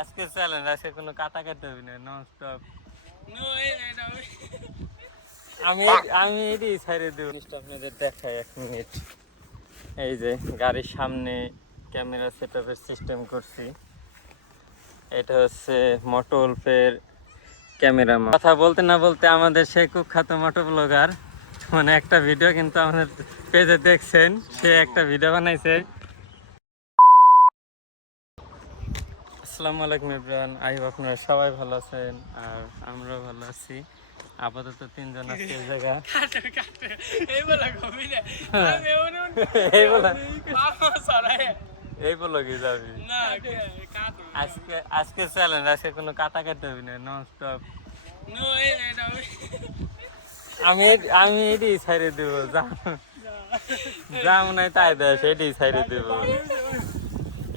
আজকে চ্যালেঞ্জ, আজকে কোনো কাটা কাটতে হবে না, নন স্টপ। আমি আমি এটি ছেড়ে দেবো, জিনিসটা আপনাদের দেখাই 1 মিনিট। এই যে গাড়ির সামনে ক্যামেরা সেটআপের সিস্টেম করছি। এটা হচ্ছে মোটলফের ক্যামেরা। কথা বলতে না বলতে আমাদের সেই কুখ্যাত মোটো ব্লগার মানে একটা ভিডিও কিন্তু আমাদের পেজে দেখছেন, সে একটা ভিডিও বানাইছে। আসসালামু আলাইকুম এভরিওয়ান, আই হোপ আপনারা সবাই ভালো আছেন আর আমরাও ভালো আছি। আপাতত 3 জন আছি এই জায়গা। এই বলো কি যাবি আজকে চ্যালেঞ্জ, আজকে কোনো কাটা কাটতে হবে না, নন স্টপ। আমি আমি এটি ছেড়ে দেবো, যা মনে হয় তাই দেয় সেটি ছেড়ে দেবো।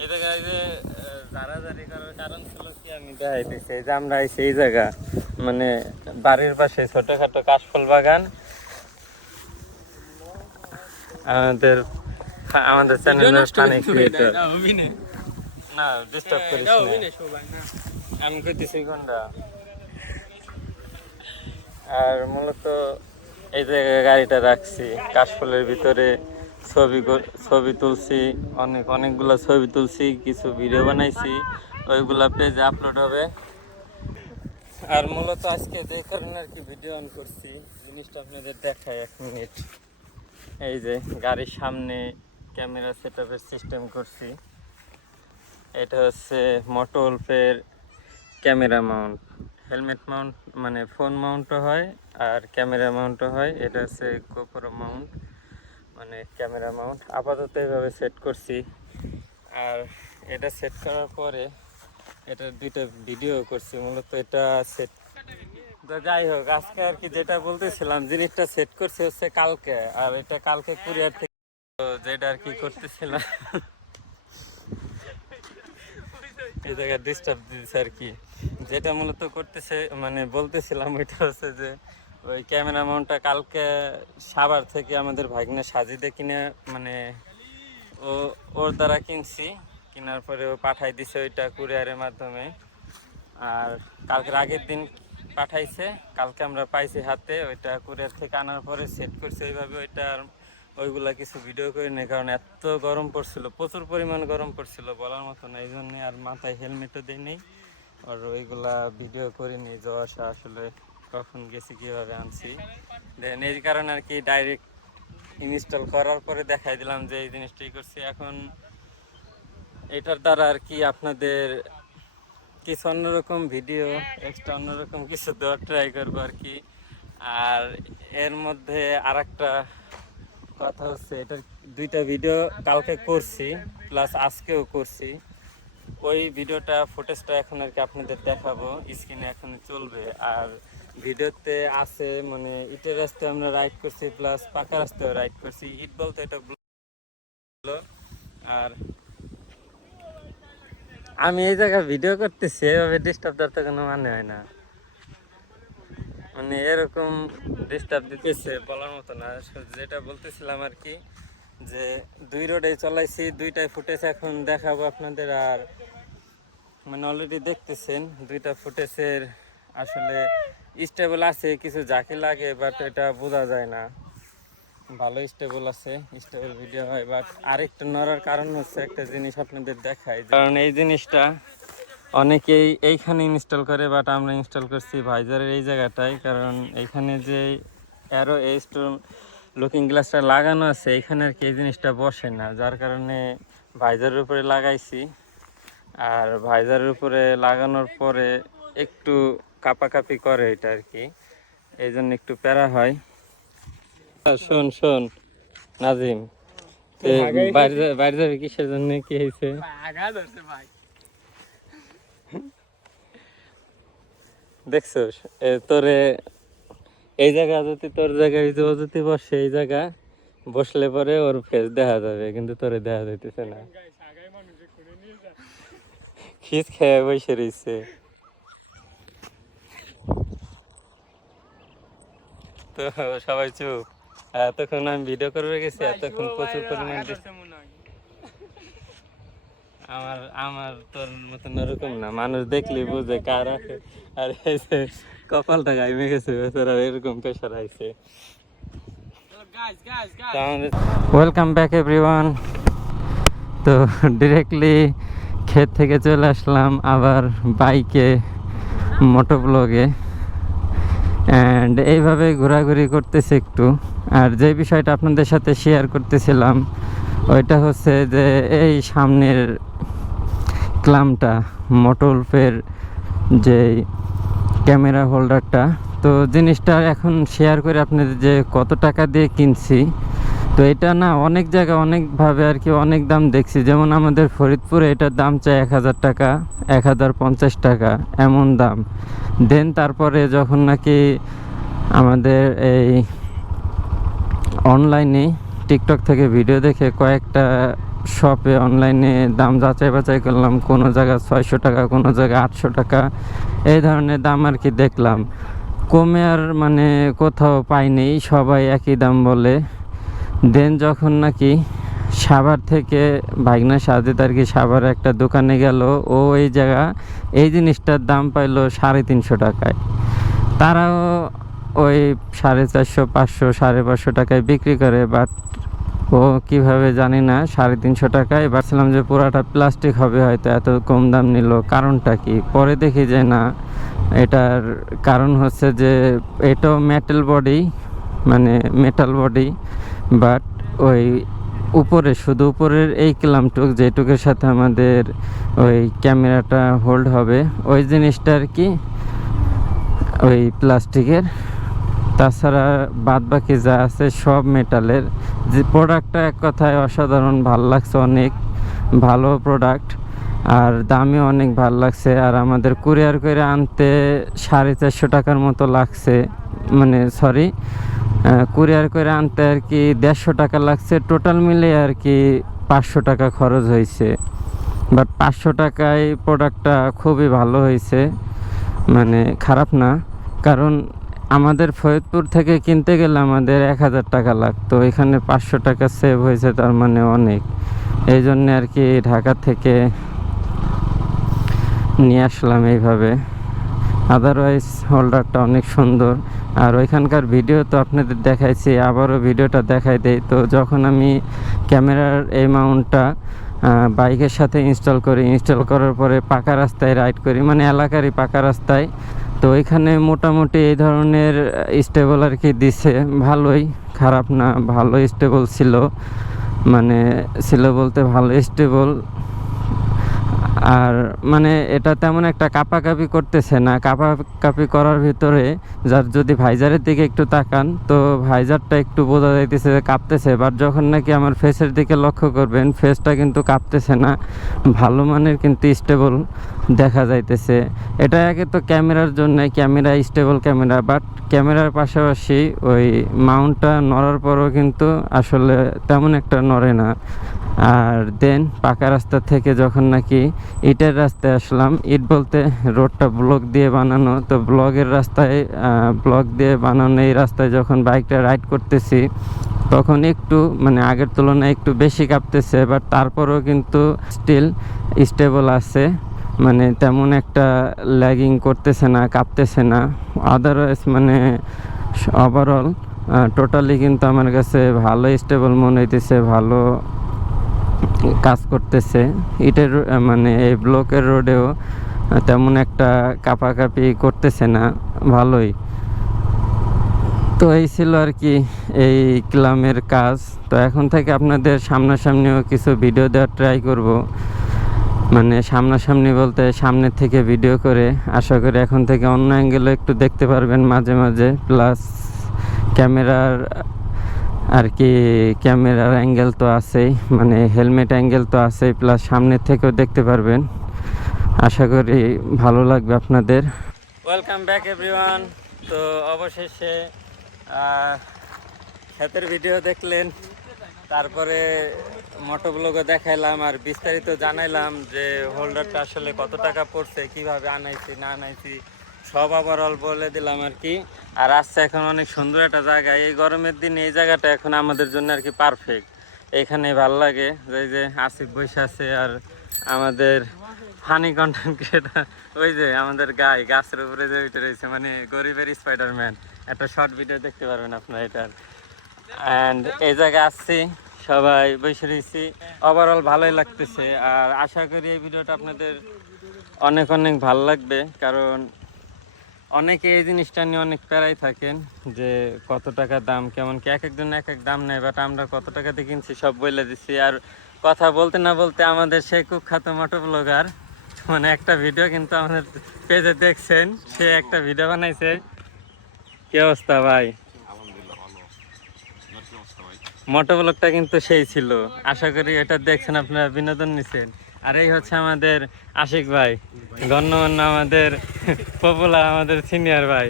এই জায়গায় যে জারাজারি করার কারণ ছিল কি, আমি দেখাইতেছি যে আমরা এই জায়গা মানে বাড়ির পাশে ছোটখাটো কাশফুল বাগান। আমাদের আমাদের চ্যানেলের ফানি ক্রিয়েটর না, ডিস্টার্ব করিস না, আমি কইতেছি কোনটা। আর মূলত এই জায়গায় গাড়িটা রাখছি কাশফুলের ভিতরে, ছবি তুলছি, অনেকগুলো ছবি তুলছি, কিছু ভিডিও বানাইছি, ওইগুলা পেজে আপলোড হবে। আর মূলত আজকে যে কারণে আর কি ভিডিও অন করছি, জিনিসটা আপনাদের দেখাই 1 মিনিট। এই যে গাড়ির সামনে ক্যামেরা সেটআপের সিস্টেম করছি। এটা হচ্ছে মোটলফের ক্যামেরা মাউন্ট, হেলমেট মাউন্ট, মানে ফোন মাউন্টও হয় আর ক্যামেরা মাউন্টও হয়। এটা হচ্ছে গোপ্রো মাউন্ট, মানে ক্যামেরা মাউন্ট। আপাতত এইভাবে সেট করছি। আর এটা সেট করার পরে এটা 2টা ভিডিও করছি। মূলত এটা সেট, তো যাই হোক, আজকে আর কি যেটা বলতেছিলাম, জিনিসটা সেট করছি হচ্ছে কালকে, আর এটা কালকে কুরিয়ার থেকে, তো যেটা আর কি করতেছিলাম এই জায়গায় ডিস্টার্ব দিচ্ছে আর কি। যেটা মূলত করতেছে মানে বলতেছিলাম, ওইটা হচ্ছে যে ওই ক্যামেরা মাউন্টটা কালকে সাভার থেকে আমাদের ভাগ্নে সাজিদে কিনে, মানে ওর দ্বারা কিনছি, কেনার পরে ও পাঠাই দিছে ওইটা কুরিয়ারের মাধ্যমে। আর কালকের আগের দিন পাঠাইছে, কালকে আমরা পাইছি হাতে। ওইটা কুরিয়ার থেকে আনার পরে সেট করছে ওইভাবে। ওইগুলা কিছু ভিডিও করি না, কারণ এত গরম পড়ছিল, প্রচুর পরিমাণ গরম পড়ছিল, বলার মতো না। এই জন্যে আর মাথায় হেলমেটও দিইনি, আর ওইগুলা ভিডিও করিনি। যাওয়া আসলে কখন গেছি, কীভাবে আনছি, দেন এই কারণে আর কি ডাইরেক্ট ইনস্টল করার পরে দেখাই দিলাম যে এই জিনিসটাই করছি। এখন এটার দ্বারা আর কি আপনাদের কিছু অন্যরকম ভিডিও, এক্সট্রা অন্যরকম কিছু দেওয়ার ট্রাই করবো আর কি। আর এর মধ্যে আরেকটা কথা হচ্ছে, এটার 2টা ভিডিও কালকে করছি, প্লাস আজকেও করছি। ওই ভিডিওটা ফুটেজটা এখন আর কি আপনাদের দেখাবো, স্ক্রিনে এখন চলবে। আর ভিডিওতে আছে মানে ইটের রাস্তায় আমরা রাইড করছি, প্লাস পাকা রাস্তায় রাইড করছি। ইট বলতে এটা আর আমি এই জায়গায় ভিডিও করতেছি, এভাবে ডিস্টার্ব দেওয়ার তো কোনো মানে হয় না, মানে এরকম ডিস্টার্ব দিতেছে বলার মতো না। যেটা বলতেছিলাম আর কি, যে 2 রোডে চলাইছি, 2টাই ফুটেজ এখন দেখাবো আপনাদের। আর মানে অলরেডি দেখতেছেন 2টা ফুটেজের আসলে স্টেবল আছে, কিছু ঝাঁকি লাগে, বাট এটা বোঝা যায় না, ভালো স্টেবল আছে, স্টেবল ভিডিও হয়। বাট আরেকটু নড়ার কারণ হচ্ছে একটা জিনিস আপনাদের দেখাই, কারণ এই জিনিসটা অনেকেই এইখানে ইনস্টল করে, বাট আমরা ইনস্টল করছি ভাইজারের এই জায়গাটায়। কারণ এইখানে যে অ্যারো এই স্টোর লুকিং গ্লাসটা লাগানো আছে, এইখানে আর কি এই জিনিসটা বসে না, যার কারণে ভাইজারের উপরে লাগাইছি। আর ভাইজারের উপরে লাগানোর পরে একটু কাঁপাকাঁপি করে এটা আর কি, এই জন্য একটু প্যারা হয়। শোন নাজিম, বাইরে যাবে কিসের জন্য, কি হয়েছে? দেখছো তোরে এই জায়গা যদি তোর জায়গায় যদি বসে, এই জায়গা বসলে পরে ওর ফেস দেখা যাবে, কিন্তু তোরে দেখা যাইতেছে না, খিচ খেয়ে বসে রয়েছে। তো সবাই চুপ। এতক্ষণ আমি ভিডিও করে গেছি, এতক্ষণ প্রচুর পরিমাণ আমার আমার তোর মতন ওরকম না, মানুষ দেখলি বুঝে কার রাখে। আর এই যে কপালটা গাইমে গেছে বেচারা, এরকম প্রেশার আইছে। Welcome back everyone. তো ডিরেক্টলি ক্ষেত থেকে চলে আসলাম আবার বাইকে, মোটো ব্লগে, অ্যান্ড এইভাবে ঘোরাঘুরি করতেছি একটু। আর যে বিষয়টা আপনাদের সাথে শেয়ার করতেছিলাম ওইটা হচ্ছে যে এই সামনের ক্লামটা, মোটলফের যে ক্যামেরা হোল্ডারটা, তো জিনিসটা এখন শেয়ার করে আপনাদের যে কত টাকা দিয়ে কিনছি। তো এটা না অনেক জায়গায় অনেকভাবে আর কি অনেক দাম দেখছি, যেমন আমাদের ফরিদপুরে এটার দাম চাই 1000 টাকা, 1050 টাকা এমন দাম। দেন তারপরে যখন নাকি আমাদের এই অনলাইনে টিকটক থেকে ভিডিও দেখে কয়েকটা শপে অনলাইনে দাম যাচাই বাছাই করলাম, কোনো জায়গায় 600 টাকা, কোনো জায়গায় 800 টাকা, এই ধরনের দাম আর কি দেখলাম। কমে আর মানে কোথাও পাইনি, সবাই একই দাম বলে। দেন যখন নাকি সাভার থেকে ভাগনা সাজিদ আর কি সাভার একটা দোকানে গেল, ও এই জায়গা এই জিনিসটার দাম পাইলো 350 টাকায়। তারাও ওই 450, 500, 550 টাকায় বিক্রি করে, বাট ও কিভাবে জানি না 350 টাকায়। ভাবছিলাম যে পুরাটা প্লাস্টিক হবে, হয়তো এত কম দাম নিল, কারণটা কি? পরে দেখি যে না, এটার কারণ হচ্ছে যে এটাও মেটাল বডি, মানে মেটাল বডি, বাট ওই উপরে শুধু উপরের এই ক্লামটুক যেটুকের সাথে আমাদের ওই ক্যামেরাটা হোল্ড হবে, ওই জিনিসটা আর কি ওই প্লাস্টিকের। তাছাড়া বাদ বাকি যা আছে সব মেটালের। যে প্রোডাক্টটা এক কথায় অসাধারণ, ভাল লাগছে, অনেক ভালো প্রোডাক্ট, আর দামে অনেক ভাল লাগছে। আর আমাদের কুরিয়ার করে আনতে 450 টাকার মতো লাগছে, মানে সরি, কুরিয়ার করে আনতে আর কি 150 টাকা লাগছে, টোটাল মিলে আর কি 500 টাকা খরচ হয়েছে। বাট 500 টাকায় প্রোডাক্টটা খুবই ভালো হয়েছে, মানে খারাপ না। কারণ আমাদের ফরিদপুর থেকে কিনতে গেলে আমাদের 1000 টাকা লাগতো, এখানে 500 টাকা সেভ হয়েছে, তার মানে অনেক। এই জন্যে আর কি ঢাকা থেকে নিয়ে আসলাম এইভাবে। আদারওয়াইজ হোল্ডারটা অনেক সুন্দর। আর ওইখানকার ভিডিও তো আপনাদের দেখাইছি, আবারও ভিডিওটা দেখাই দেই। তো যখন আমি ক্যামেরার এই মাউন্টটা বাইকের সাথে ইনস্টল করি, ইনস্টল করার পরে পাকা রাস্তায় রাইড করি, মানে এলাকারই পাকা রাস্তায়, তো ওইখানে মোটামুটি এই ধরনের স্টেবল আর কি দিছে, ভালোই, খারাপ না, ভালো স্টেবল ছিল, মানে ছিল বলতে ভালো স্টেবল। আর মানে এটা তেমন একটা কাঁপাকাঁপি করতেছে না, কাঁপাকাঁপি করার ভিতরে যার যদি ভাইজারের দিকে একটু তাকান, তো ভাইজারটা একটু বোঝা যাইতেছে যে কাঁপতেছে, বাট যখন নাকি আমার ফেসের দিকে লক্ষ্য করবেন, ফেসটা কিন্তু কাঁপতেছে না, ভালো মানের কিন্তু স্টেবল দেখা যাইতেছে। এটা আগে তো ক্যামেরার জন্য, ক্যামেরা স্টেবল ক্যামেরা, বাট ক্যামেরার পাশাপাশি ওই মাউন্টটা নড়ার পরও কিন্তু আসলে তেমন একটা নড়ে না। আর দেন পাকা রাস্তা থেকে যখন নাকি ইটের রাস্তায় আসলাম, ইট বলতে রোডটা ব্লক দিয়ে বানানো, তো ব্লকের রাস্তায়, ব্লক দিয়ে বানানো এই রাস্তায় যখন বাইকটা রাইড করতেছি, তখন একটু মানে আগের তুলনায় একটু বেশি কাঁপতেছে, বাট তারপরেও কিন্তু স্টিল স্টেবল আছে, মানে তেমন একটা ল্যাগিং করতেছে না, কাঁপতেছে না। আদারওয়াইজ মানে ওভারঅল টোটালি কিন্তু আমার কাছে ভালো স্টেবল মনে হইতেছে, ভালো কাজ করতেছে। ইটের মানে এই ব্লকের রোডেও তেমন একটা কাঁপাকাঁপি করতেছে না, ভালোই। তো এই ছিল আর কি এই ক্লামের কাজ। তো এখন থেকে আপনাদের সামনাসামনিও কিছু ভিডিও দেওয়ার ট্রাই করব, মানে সামনাসামনি বলতে সামনের থেকে ভিডিও করে, আশা করি এখন থেকে অন্য অ্যাঙ্গেলও একটু দেখতে পারবেন মাঝে মাঝে, প্লাস ক্যামেরার আর কি ক্যামেরার অ্যাঙ্গেল তো আছেই, মানে হেলমেট অ্যাঙ্গেল তো আছেই, প্লাস সামনের থেকেও দেখতে পারবেন। আশা করি ভালো লাগবে আপনাদের। Welcome back everyone. তো অবশেষে ক্ষেতের ভিডিও দেখলেন, তারপরে মোটো ব্লগও দেখাইলাম, আর বিস্তারিত জানাইলাম যে হোল্ডারটা আসলে কত টাকা পড়ছে, কিভাবে আনাইছি না আনাইছি, সব ওভারঅল বলে দিলাম আর কি। আর আসছে এখন অনেক সুন্দর একটা জায়গা, এই গরমের দিনে এই জায়গাটা এখন আমাদের জন্য আর কি পারফেক্ট। এখানে ভাল লাগে, এই যে আসিফ বসে আছে, আর আমাদের ফানি কন্টেন্ট ক্রিয়েটার, ওই যে আমাদের গাছের উপরে যে ওইটা রয়েছে, মানে গরিবের স্পাইডারম্যান, একটা শর্ট ভিডিও দেখতে পারবেন আপনারা এটার। অ্যান্ড এই জায়গায় আসছি, সবাই বসে রয়েছি, ওভারঅল ভালোই লাগতেছে। আর আশা করি এই ভিডিওটা আপনাদের অনেক অনেক ভালো লাগবে, কারণ অনেকে এই জিনিসটা নিয়ে অনেক প্যারাই থাকেন যে কত টাকা দাম, কেমন কি, এক একজন এক এক দাম নেয়, বাট আমরা কত টাকা দিয়ে কিনছি সব বলে দিচ্ছি। আর কথা বলতে না বলতে আমাদের সেই কুখ্যাত মোটো ব্লগার, মানে একটা ভিডিও কিন্তু আমাদের পেজে দেখছেন, সে একটা ভিডিও বানাইছে। কি অবস্থা ভাই? মোটো ব্লগটা কিন্তু সেই ছিল, আশা করি এটা দেখছেন আপনারা, বিনোদন নিছেন। আর এই হচ্ছে আমাদের আশিক ভাই, গণ্যমান্য আমাদের পপুলার, আমাদের সিনিয়র ভাই।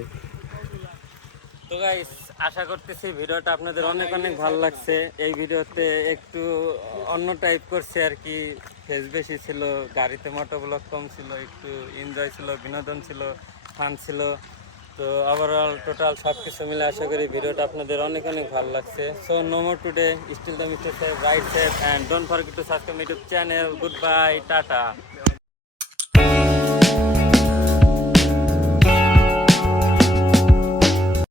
তো গাইস, আশা করতেছি ভিডিওটা আপনাদের অনেক অনেক ভালো লাগছে। এই ভিডিওতে একটু অন্য টাইপ করছে আর কি, ফেস বেশি ছিল, গাড়িতে মোটো ব্লগ কম ছিল, একটু এনজয় ছিল, বিনোদন ছিল, ফান ছিল। তো ওভারঅল টোটাল সব কিছু মিলে আশা করি ভিডিওটা আপনাদের অনেক অনেক ভালো লাগছে। So no more today, still the mister safe, right safe, and don't forget to subscribe my YouTube channel. Good bye, tata.